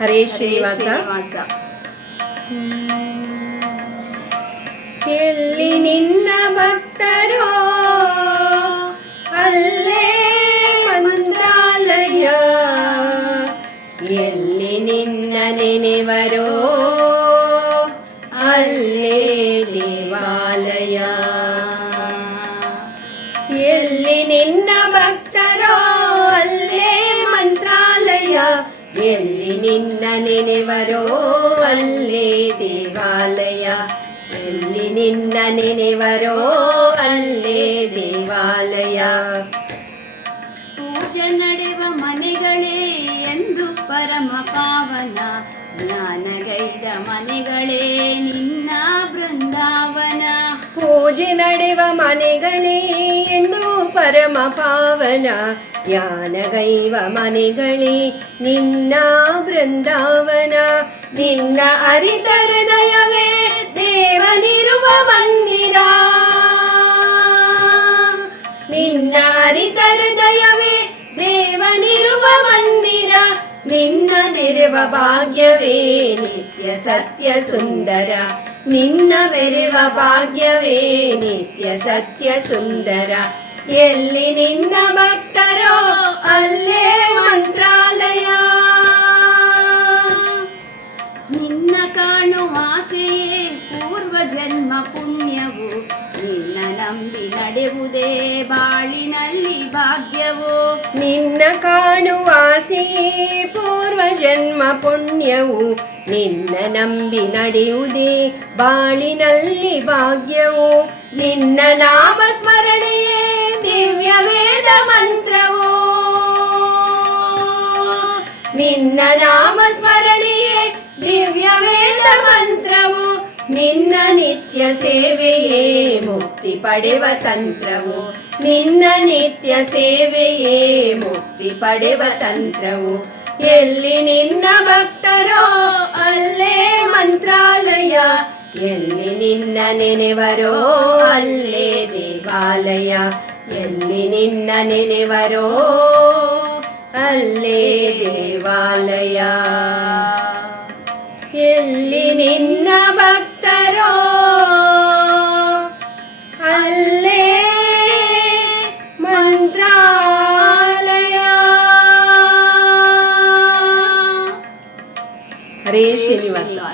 ಹರೇ ಶ್ರೀನಿವಾಸ ಶ್ರೀನಿವಾಸ ಎಲ್ಲಿ ನಿನ್ನ ಭಕ್ತರೋ ಅಲ್ಲೇ ಮಂತ್ರಾಲಯ ಎಲ್ಲಿ ನಿನ್ನ ನೆನೆವರೋ ಅಲ್ಲೇ ದೇವಾಲಯ ಎಲ್ಲಿ ನಿನ್ನ ಭಕ್ತರೋ ಅಲ್ಲೇ ಮಂತ್ರಾಲಯ ಎಲ್ಲಿ ನಿನ್ನ ನೆನೆವರೋ ಅಲ್ಲೇ ದೇವಾಲಯ. ಎಲ್ಲಿ ನಿನ್ನ ನೆನೆವರೋ ಅಲ್ಲೇ ದೇವಾಲಯ. ಪೂಜೆ ನಡೆವ ಮನೆಗಳೇ ಎಂದು ಪರಮ ಪಾವನ. ಜ್ಞಾನಗೈದ ಮನೆಗಳೇ ನಿನ್ನ ಬೃಂದಾವನ. ಪೂಜೆ ನಡೆವ ಮನೆಗಳೇ ಎಂದು ಪರಮ ಪಾವನ. ಜ್ಞಾನಗೈವ ಮನೆಗಳೇ ನಿನ್ನ ಬೃಂದಾವನ ನಿನ್ನ ಅರಿತರ ದಯವೇ ದೇವನಿರುವ ಮಂದಿರ ನಿನ್ನ ಅರಿತರ ದಯವೇ ದೇವನಿರುವ ಮಂದಿರ ನಿನ್ನ ಬೆರೆವ ಭಾಗ್ಯವೇ ನಿತ್ಯ ಸತ್ಯ ಸುಂದರ ನಿನ್ನ ಬೆರೆವ ಭಾಗ್ಯವೇ ನಿತ್ಯ ಸತ್ಯ ಸುಂದರ ಎಲ್ಲಿ ನಿನ್ನ ಭಕ್ತರೋ ಅಲ್ಲೇ ಮಂತ್ರಾಲಯ. ನಿನ್ನ ಕಾಣುವ ಆಸೆಯೇ ಪೂರ್ವ ಜನ್ಮ ಪುಣ್ಯವು, ನಿನ್ನ ನಂಬಿ ನಡೆಯುವುದೇ ಬಾಳಿನಲ್ಲಿ ಭಾಗ್ಯವು. ನಿನ್ನ ಕಾಣುವ ಆಸೆಯೇ ಪೂರ್ವ ಜನ್ಮ ಪುಣ್ಯವು, ನಿನ್ನ ನಂಬಿ ನಡೆಯುವುದೇ ಬಾಳಿನಲ್ಲಿ ಭಾಗ್ಯವು. ನಿನ್ನ ನಾಮ ಸ್ಮರಣೆಯೇ ವೇದ ಮಂತ್ರವೋ ನಿನ್ನ ನಾಮ ಸ್ಮರಣೆಯೇ ದಿವ್ಯ ವೇದ ಮಂತ್ರವು ನಿನ್ನ ನಿತ್ಯ ಸೇವೆಯೇ ಮುಕ್ತಿ ಪಡೆವ ತಂತ್ರವು? ನಿನ್ನ ನಿತ್ಯ ಸೇವೆಯೇ ಮುಕ್ತಿ ಪಡೆವ ತಂತ್ರವು? ಎಲ್ಲಿ ನಿನ್ನ ಭಕ್ತರೋ, ಅಲ್ಲೇ ಮಂತ್ರಾಲಯ. ಎಲ್ಲಿ ನಿನ್ನ ನೆನೆವರೋ, ಅಲ್ಲೇ ದೇವಾಲಯ. ಎಲ್ಲಿ ನಿನ್ನ ನೆನೆವರೋ ಅಲ್ಲೇ ದೇವಾಲಯ ಎಲ್ಲಿ ನಿನ್ನ ಭಕ್ತರೋ ಅಲ್ಲೇ ಮಂತ್ರಾಲಯ ಹರೇ ಶ್ರೀನಿವಾಸ